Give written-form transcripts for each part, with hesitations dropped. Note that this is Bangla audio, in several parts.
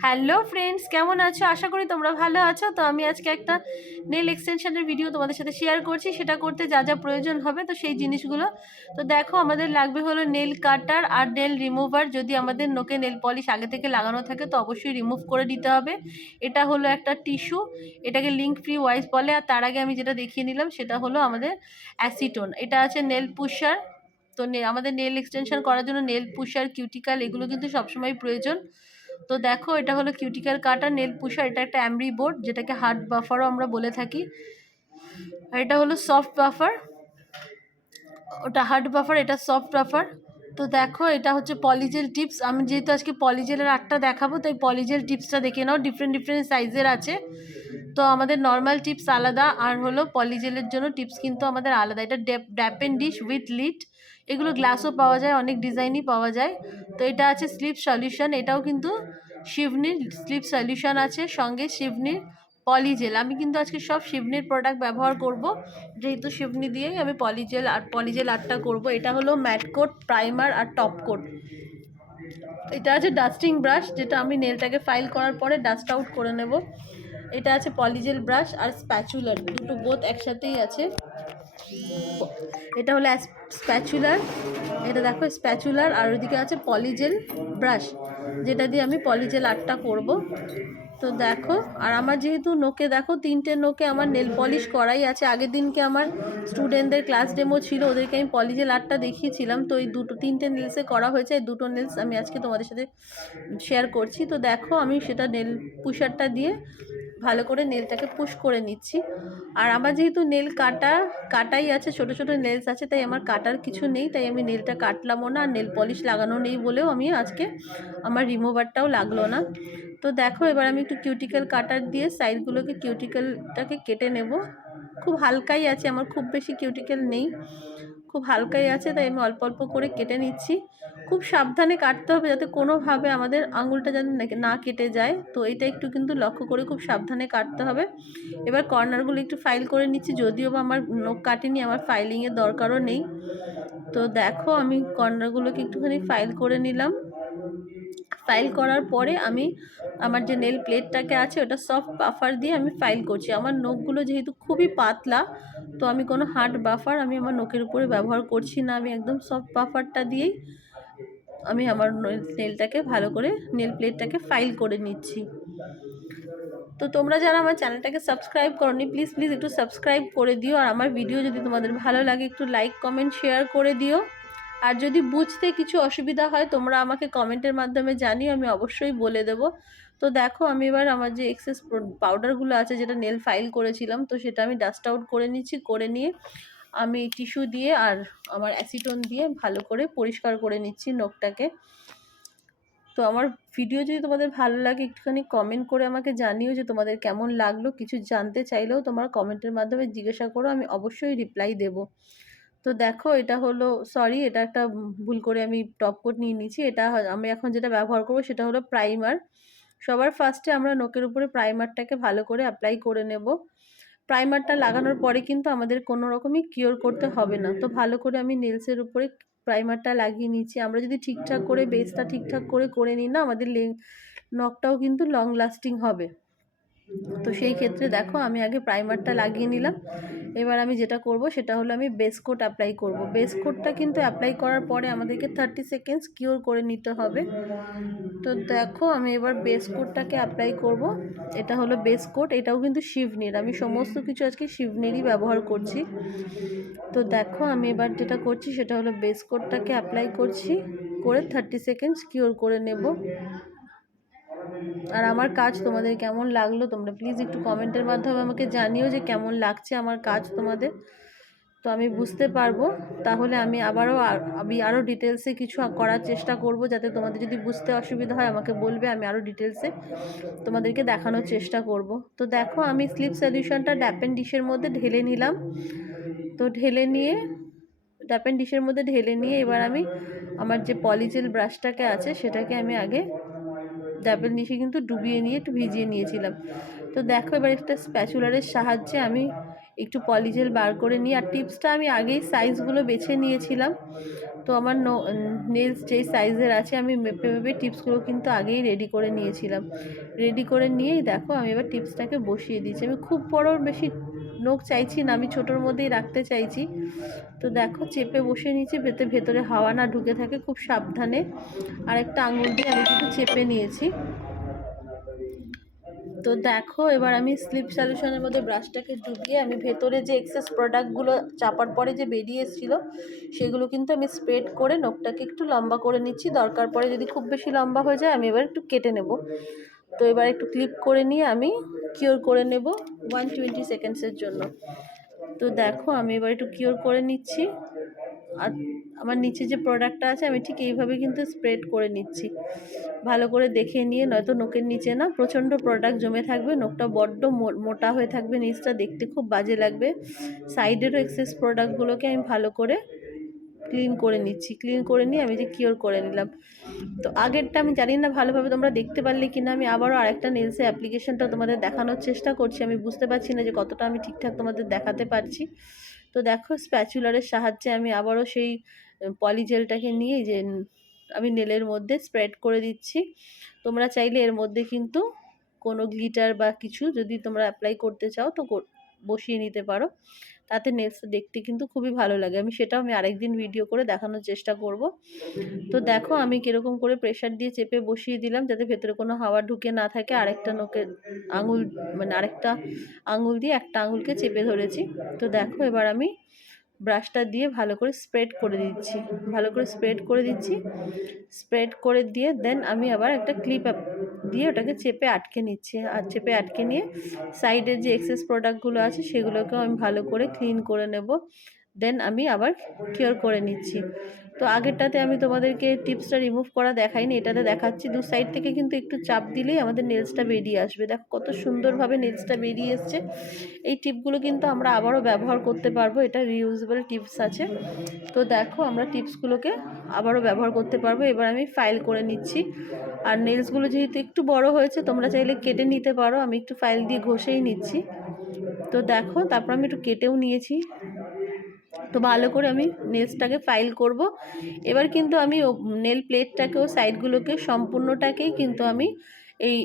হ্যালো ফ্রেন্ডস, কেমন আছো? আশা করি তোমরা ভালো আছো। তো আমি আজকে একটা নেল এক্সটেনশনের ভিডিও তোমাদের সাথে শেয়ার করছি। সেটা করতে যা যা প্রয়োজন হবে, তো সেই জিনিসগুলো তো দেখো। আমাদের লাগবে হলো নেল কাটার আর নেল রিমুভার। যদি আমাদের নোকে নেল পলিশ আগে থেকে লাগানো থাকে তো অবশ্যই রিমুভ করে দিতে হবে। এটা হলো একটা টিস্যু, এটাকে লিঙ্ক ফ্রি ওয়াইস বলে। আর তার আগে আমি যেটা দেখিয়ে নিলাম সেটা হলো আমাদের অ্যাসিটোন। এটা আছে নেল পুশার। তো আমাদের নেল এক্সটেনশন করার জন্য নেল পুশার, কিউটিক্যাল এগুলো কিন্তু সবসময় প্রয়োজন। তো দেখো, এটা হলো কিউটিক্যাল কাটার, নেল পুশার, এটা একটা অ্যামরি বোর্ড যেটাকে হার্ড বাফারও আমরা বলে থাকি। আর এটা হলো সফট বাফার, ওটা হার্ড বাফার, এটা সফট বাফার। তো দেখো, এটা হচ্ছে পলিজেল টিপস। আমি যেহেতু আজকে পলিজেলের আটটা দেখাবো, তাই পলিজেল টিপসটা দেখে নাও। ডিফারেন্ট ডিফারেন্ট সাইজের আছে। তো আমাদের নর্মাল টিপস আলাদা, আর হলো পলিজেলের জন্য টিপস কিন্তু আমাদের আলাদা। এটা ড্যাপ এন্ড ডিশ উইথ লিড, এগুলো গ্লাসও পাওয়া যায়, অনেক ডিজাইনই পাওয়া যায়। তো এটা আছে স্লিপ সলিউশন, এটাও কিন্তু শিভনির স্লিপ সলিউশন আছে, সঙ্গে শিভনির পলিজেল। আমি কিন্তু আজকে সব শিভনির প্রোডাক্ট ব্যবহার করব, যেহেতু শিভনি দিয়েই আমি পলিজেল আর্টটা করব। এটা হলো ম্যাট কোট, প্রাইমার আর টপ কোট। এটা আছে ডাস্টিং ব্রাশ, যেটা আমি নেলটাকে ফাইল করার পরে ডাস্ট আউট করে নেব। এটা আছে পলিজেল ব্রাশ আর স্প্যাচুলার, দুটো বোথ একসাথেই আছে। এটা হলো স্প্যাচুলার, এটা দেখো স্প্যাচুলার। আর ওইদিকে আছে পলিজেল ব্রাশ, যেটা দিয়ে আমি পলিজেল আর্টটা করব। তো দেখো, আর আমার যেহেতু নোকে দেখো তিনটে নোকে আমার নেল পলিশ করাই আছে। আগের দিনকে আমার স্টুডেন্টদের ক্লাস ডেমো ছিল, ওদেরকে আমি পলিজেল আর্টটা দেখিয়েছিলাম। তো এই তিনটে নেলসে করা হয়েছে, এই দুটো নেলস আমি আজকে তোমাদের সাথে শেয়ার করছি। তো দেখো, আমি সেটা নেল পুশারটা দিয়ে ভালো করে নেলটাকে পুশ করে নিচ্ছি। আর আমার যেহেতু নেল কাটাই আছে, ছোট ছোট নেলস আছে, তাই আমার কাটার কিছু নেই, তাই আমি নেলটা কাটলামও না। আর নেল পলিশ লাগানো নেই বলেও আমি আজকে আমার রিমুভারটাও লাগলো না। তো দেখো, এবার আমি একটু কিউটিক্যাল কাটার দিয়ে সাইডগুলোকে কিউটিক্যালটাকে কেটে নেব। খুব হালকাই আছে, আমার খুব বেশি কিউটিক্যাল নেই, খুব হালকাই আছে, তাই আমি অল্প অল্প করে কেটে নিচ্ছি। খুব সাবধানে কাটতে হবে, যাতে কোনোভাবে আমাদের আঙুলটা যেন না কেটে যায়। তো এটা একটু কিন্তু লক্ষ্য করে খুব সাবধানে কাটতে হবে। এবার কর্নারগুলো একটু ফাইল করে নিচ্ছি, যদিও বা আমার নখ কাটেনি, আমার ফাইলিংয়ের দরকারও নেই। তো দেখো, আমি কর্নারগুলোকে একটুখানি ফাইল করে নিলাম। ফাইল করার পরে আমি আমার যে নেল প্লেটটাকে আছে ওটা সফট বাফার দিয়ে আমি ফাইল করছি। আমার নখগুলো যেহেতু খুবই পাতলা, তো আমি কোনো হার্ড বাফার আমি আমার নখের উপরে ব্যবহার করছি না। আমি একদম সফট বাফারটা দিয়েই আমি আমার নেলটাকে ভালো করে, নেল প্লেটটাকে ফাইল করে নিচ্ছি। তো তোমরা যারা আমার চ্যানেলটাকে সাবস্ক্রাইব করোনি, প্লিজ প্লিজ একটু সাবস্ক্রাইব করে দিও। আর আমার ভিডিও যদি তোমাদের ভালো লাগে একটু লাইক কমেন্ট শেয়ার করে দিও। আর যদি বুঝতে কিছু অসুবিধা হয় তোমরা আমাকে কমেন্টের মাধ্যমে জানিও, আমি অবশ্যই বলে দেবো। তো দেখো, আমি এবার আমার যে এক্সেস পাউডারগুলো আছে, যেটা নেল ফাইল করেছিলাম, তো সেটা আমি ডাস্ট আউট করে নিচ্ছি। করে নিয়ে আমি টিস্যু দিয়ে আর আমার অ্যাসিটোন দিয়ে ভালো করে পরিষ্কার করে নিচ্ছি নখটাকে। তো আমার ভিডিও যদি তোমাদের ভালো লাগে একটুখানি কমেন্ট করে আমাকে জানিও যে তোমাদের কেমন লাগলো। কিছু জানতে চাইলেও তোমরা কমেন্টের মাধ্যমে জিজ্ঞাসা করো, আমি অবশ্যই রিপ্লাই দেব। তো দেখো, এটা হলো, সরি, এটা একটা ভুল করে আমি টপ কোট নিয়ে নিয়েছি। এটা আমি এখন যেটা ব্যবহার করবো সেটা হলো প্রাইমার। সবার ফার্স্টে আমরা নখের উপরে প্রাইমারটাকে ভালো করে অ্যাপ্লাই করে নেব। প্রাইমারটা লাগানোর পরে কিন্তু আমাদের কোনো রকমই কিওর করতে হবে না। তো ভালো করে আমি নেলসের উপরে প্রাইমারটা লাগিয়ে নিচ্ছি। আমরা যদি ঠিকঠাক করে বেসটা ঠিকঠাক করে নিই না, আমাদের নখটাও কিন্তু লং লাস্টিং হবে। তো সেই ক্ষেত্রে দেখো, আমি আগে প্রাইমারটা লাগিয়ে নিলাম। এবার আমি যেটা করব সেটা হলো আমি বেস কোট অ্যাপ্লাই করব। বেস কোটটা কিন্তু অ্যাপ্লাই করার পরে আমাদেরকে 30 সেকেন্ডস কিওর করে নিতে হবে। তো দেখো, আমি এবার বেস কোটটাকে অ্যাপ্লাই করব। এটা হলো বেস কোট, এটাও কিন্তু শিভনির। আমি সমস্ত কিছু আজকে শিভনিরই ব্যবহার করছি। তো দেখো, আমি এবার যেটা করছি সেটা হলো বেস কোটটাকে অ্যাপ্লাই করছি, করে 30 সেকেন্ডস কিওর করে নেব। আর আমার কাজ তোমাদের কেমন লাগলো তোমরা প্লিজ একটু কমেন্টের মাধ্যমে আমাকে জানিও যে কেমন লাগছে আমার কাজ তোমাদের। তো আমি বুঝতে পারবো, তাহলে আমি আরও ডিটেলসে কিছু করার চেষ্টা করব। যাতে তোমাদের যদি বুঝতে অসুবিধা হয় আমাকে বলবে, আমি আরও ডিটেলসে তোমাদেরকে দেখানোর চেষ্টা করব। তো দেখো, আমি স্লিপ সলিউশনটা ড্যাপ অ্যান্ড ডিশের মধ্যে ঢেলে নিলাম। তো ড্যাপ অ্যান্ড ডিশের মধ্যে ঢেলে নিয়ে এবার আমি আমার যে পলিজেল ব্রাশটাকে আছে সেটাকে আমি আগে ডাবল নিশে কিন্তু ডুবিয়ে নিয়ে একটু ভিজিয়ে নিয়েছিলাম। তো দেখো, এবার একটা স্প্যাচুলারের সাহায্যে আমি একটু পলিজেল বার করে নিই। আর টিপসটা আমি আগেই সাইজগুলো বেছে নিয়েছিলাম, তো আমার নেলস যেই সাইজের আছে আমি মেপে মেপে টিপসগুলো কিন্তু আগেই রেডি করে নিয়েছিলাম। রেডি করে নিয়েই দেখো আমি এবার টিপসটাকে বসিয়ে দিয়েছি। আমি খুব বড় বেশি নোক চাইছি না, আমি ছোটোর মধ্যেই রাখতে চাইছি। তো দেখো চেপে বসিয়ে নিয়েছি যাতে ভেতরে হাওয়া না ঢুকে থাকে, খুব সাবধানে আর একটা আঙুল দিয়ে আমি কিন্তু চেপে নিয়েছি। তো দেখো এবার আমি স্লিপ সলিউশনের মধ্যে ব্রাশটাকে ডুবিয়ে আমি ভেতরে যে এক্সেস প্রোডাক্টগুলো চাপার পরে যে বেরিয়ে এসেছিলো সেগুলো কিন্তু আমি স্প্রেড করে নখটাকে একটু লম্বা করে নিচ্ছি। দরকার পড়ে যদি খুব বেশি লম্বা হয়ে যায় আমি এবার একটু কেটে নেব। তো এবার একটু ক্লিপ করে নিয়ে আমি কিওর করে নেব 120 সেকেন্ডসের জন্য। তো দেখো আমি এবার একটু কিওর করে নিচ্ছি। আর আমার নিচে যে প্রোডাক্টটা আছে আমি ঠিক এইভাবে কিন্তু স্প্রেড করে নিচ্ছি, ভালো করে দেখে নিয়ে, নয়তো নোকের নিচে না প্রচণ্ড প্রোডাক্ট জমে থাকবে, নোকটা বড্ড মোটা হয়ে থাকবে, নিচটা দেখতে খুব বাজে লাগবে। সাইডেরও এক্সেস প্রোডাক্টগুলোকে আমি ভালো করে ক্লিন করে নিচ্ছি। ক্লিন করে নিয়ে আমি যে কিওর করে নিলাম। তো আগেরটা আমি জানি না ভালোভাবে তোমরা দেখতে পারলে কিনা, আমি আবারও আরেকটা নেলসের অ্যাপ্লিকেশনটা তোমাদের দেখানোর চেষ্টা করছি। আমি বুঝতে পারছি না যে কতটা আমি ঠিকঠাক তোমাদের দেখাতে পারছি। তো দেখো স্প্যাচুলারের সাহায্যে আমি আবারও সেই পলিজেলটাকে নিয়ে যে আমি নেলের মধ্যে স্প্রেড করে দিচ্ছি। তোমরা চাইলে এর মধ্যে কিন্তু কোনো গ্লিটার বা কিছু যদি তোমরা অ্যাপ্লাই করতে চাও তো বসিয়ে নিতে পারো, তাতে নেলসটা দেখতে কিন্তু খুবই ভালো লাগে। আমি সেটাও আরেকদিন ভিডিও করে দেখানোর চেষ্টা করব। তো দেখো আমি কীরকম করে প্রেশার দিয়ে চেপে বসিয়ে দিলাম যাতে ভেতরে কোনো হাওয়া ঢুকে না থাকে। আরেকটা নোকের আঙুল আরেকটা আঙুল দিয়ে একটা আঙুলকে চেপে ধরেছি। তো দেখো এবার আমি ব্রাশটা দিয়ে ভালো করে স্প্রেড করে দিচ্ছি, স্প্রেড করে দিয়ে দেন আমি আবার একটা ক্লিপ দিয়ে ওটাকে চেপে আটকে নিচ্ছি। আর চেপে আটকে নিয়ে সাইডের যে এক্সেস প্রোডাক্টগুলো আছে সেগুলোকেও আমি ভালো করে ক্লিন করে নেব। দেন আমি আবার কিওর করে নিচ্ছি। তো আগেরটাতে আমি তোমাদেরকে টিপসটা রিমুভ করা দেখাইনি, এটাতে দেখাচ্ছি। দু সাইড থেকে কিন্তু একটু চাপ দিলেই আমাদের নেলসটা বেরিয়ে আসবে। দেখো কত সুন্দরভাবে নেলসটা বেরিয়ে এসছে। এই টিপগুলো কিন্তু আমরা আবারও ব্যবহার করতে পারবো, এটা রিউজেবল টিপস আছে। তো দেখো আমরা টিপসগুলোকে আবারও ব্যবহার করতে পারবো। এবার আমি ফাইল করে নিচ্ছি। আর নেলসগুলো যেহেতু একটু বড় হয়েছে তোমরা চাইলে কেটে নিতে পারো, আমি একটু ফাইল দিয়ে ঘষেই নিচ্ছি। তো দেখো তারপর আমি একটু কেটেও নিয়েছি। তো ভালো করে আমি নেলসটাকে ফাইল করব। এবার কিন্তু আমি নেল প্লেটটাকেও সাইডগুলোকে সম্পূর্ণটাকেই কিন্তু আমি এই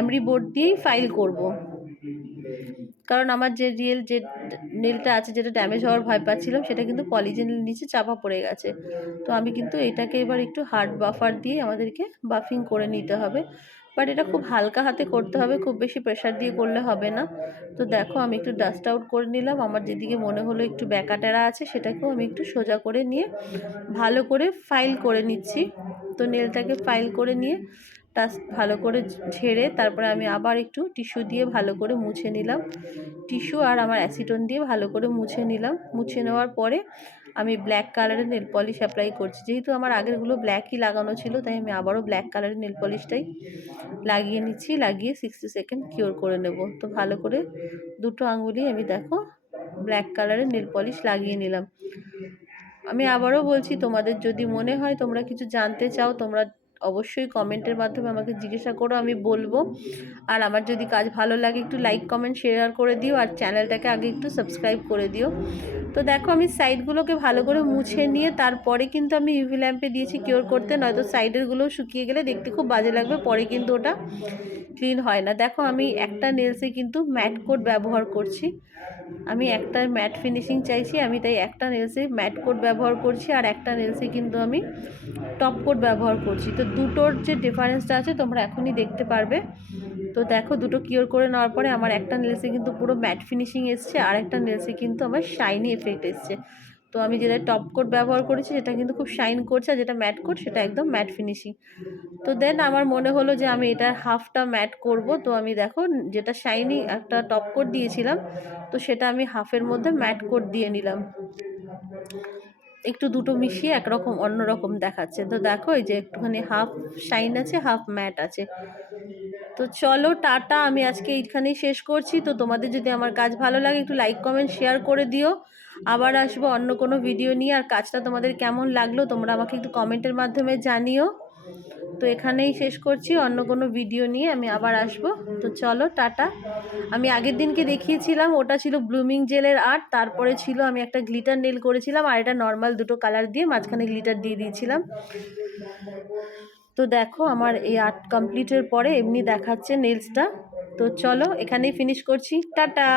এমরি বোর্ড দিয়েই ফাইল করব, কারণ আমার যে রিয়েল যে নেলটা আছে যেটা ড্যামেজ হওয়ার ভয় পাচ্ছিলাম সেটা কিন্তু পলিজেনের নিচে চাপা পড়ে গেছে। তো আমি কিন্তু এটাকে এবার একটু হার্ড বাফার দিয়ে আমাদেরকে বাফিং করে নিতে হবে, বাট এটা খুব হালকা হাতে করতে হবে, খুব বেশি প্রেশার দিয়ে করলে হবে না। তো দেখো আমি একটু ডাস্ট আউট করে নিলাম। আমার যেদিকে মনে হলো একটু ব্যাকাটেরা আছে সেটাকেও আমি একটু সোজা করে নিয়ে ভালো করে ফাইল করে নিচ্ছি। তো নেলটাকে ফাইল করে নিয়ে ডাস্ট ভালো করে ঝেড়ে তারপরে আমি আবার একটু টিস্যু দিয়ে ভালো করে মুছে নিলাম। টিস্যু আর আমার অ্যাসিটন দিয়ে ভালো করে মুছে নিলাম। মুছে নেওয়ার পরে আমি ব্ল্যাক কালারের নেল পলিশ অ্যাপ্লাই করছি। যেহেতু আমার আগেরগুলো ব্ল্যাকই লাগানো ছিল তাই আমি আবারও ব্ল্যাক কালারের নেল পলিশটাই লাগিয়ে নিচ্ছি। লাগিয়ে 60 সেকেন্ড কিওর করে নেব। তো ভালো করে দুটো আঙুলই আমি দেখো ব্ল্যাক কালারের নেল পলিশ লাগিয়ে নিলাম। আমি আবারও বলছি, তোমাদের যদি মনে হয় তোমরা কিছু জানতে চাও তোমরা অবশ্যই কমেন্টের মাধ্যমে আমাকে জিজ্ঞাসা করো, আমি বলবো। আর আমার যদি কাজ ভালো লাগে একটু লাইক কমেন্ট শেয়ার করে দিও, আর চ্যানেলটাকে আগে একটু সাবস্ক্রাইব করে দিও। তো দেখো আমি সাইডগুলোকে ভালো করে মুছে নিয়ে তারপরে কিন্তু আমি ইউভি ল্যাম্পে দিয়েছি কিওর করতে, নয়তো সাইডেরগুলোও শুকিয়ে গেলে দেখতে খুব বাজে লাগবে, পরে কিন্তু ওটা ক্লিন হয় না। দেখো আমি একটা নেলসে কিন্তু ম্যাট কোট ব্যবহার করছি, আমি একটা ম্যাট ফিনিশিং চাইছি, আমি তাই একটা নেলসে ম্যাট কোট ব্যবহার করছি আর একটা নেলসে কিন্তু আমি টপ কোট ব্যবহার করছি। তো দুটোর যে ডিফারেন্সটা আছে তোমরা এখনই দেখতে পারবে। তো দেখো দুটো কিওর করে নেওয়ার পরে আমার একটা নেলসে কিন্তু পুরো ম্যাট ফিনিশিং এসছে, আর একটা নেলসে কিন্তু আমার শাইনি এফেক্ট এসছে। তো আমি যেটা টপ কোট ব্যবহার করেছি সেটা কিন্তু খুব শাইন করছে, আর যেটা ম্যাট কোট সেটা একদম ম্যাট ফিনিশিং। তো দেন আমার মনে হলো যে আমি এটার হাফটা ম্যাট করব। তো আমি দেখো যেটা শাইনি একটা টপ কোট দিয়েছিলাম তো সেটা আমি হাফের মধ্যে ম্যাট কোট দিয়ে নিলাম, একটু দুটো মিশিয়ে একরকম অন্যরকম দেখাচ্ছে। তো দেখো এই যে একটুখানি হাফ শাইন আছে হাফ ম্যাট আছে। তো চলো টাটা, আমি আজকে এইখানেই শেষ করছি। তো তোমাদের যদি আমার কাজ ভালো লাগে একটু লাইক কমেন্ট শেয়ার করে দিও। আবার আসবো অন্য কোনো ভিডিও নিয়ে। আর কাজটা তোমাদের কেমন লাগলো তোমরা আমাকে একটু কমেন্টের মাধ্যমে জানিও। তো এখানেই শেষ করছি, অন্য কোনো ভিডিও নিয়ে আমি আবার আসবো। তো চলো টাটা। আমি আগের দিনকে দেখিয়েছিলাম, ওটা ছিল ব্লুমিং জেলের আর্ট, তারপরে ছিল আমি একটা গ্লিটার নেল করেছিলাম, আর এটা নর্মাল দুটো কালার দিয়ে মাঝখানে গ্লিটার দিয়ে দিয়েছিলাম। তো দেখো আমার এই আর্ট কমপ্লিটের পরে এমনি দেখাচ্ছে নেলসটা। তো চলো এখানেই ফিনিশ করছি, টাটা।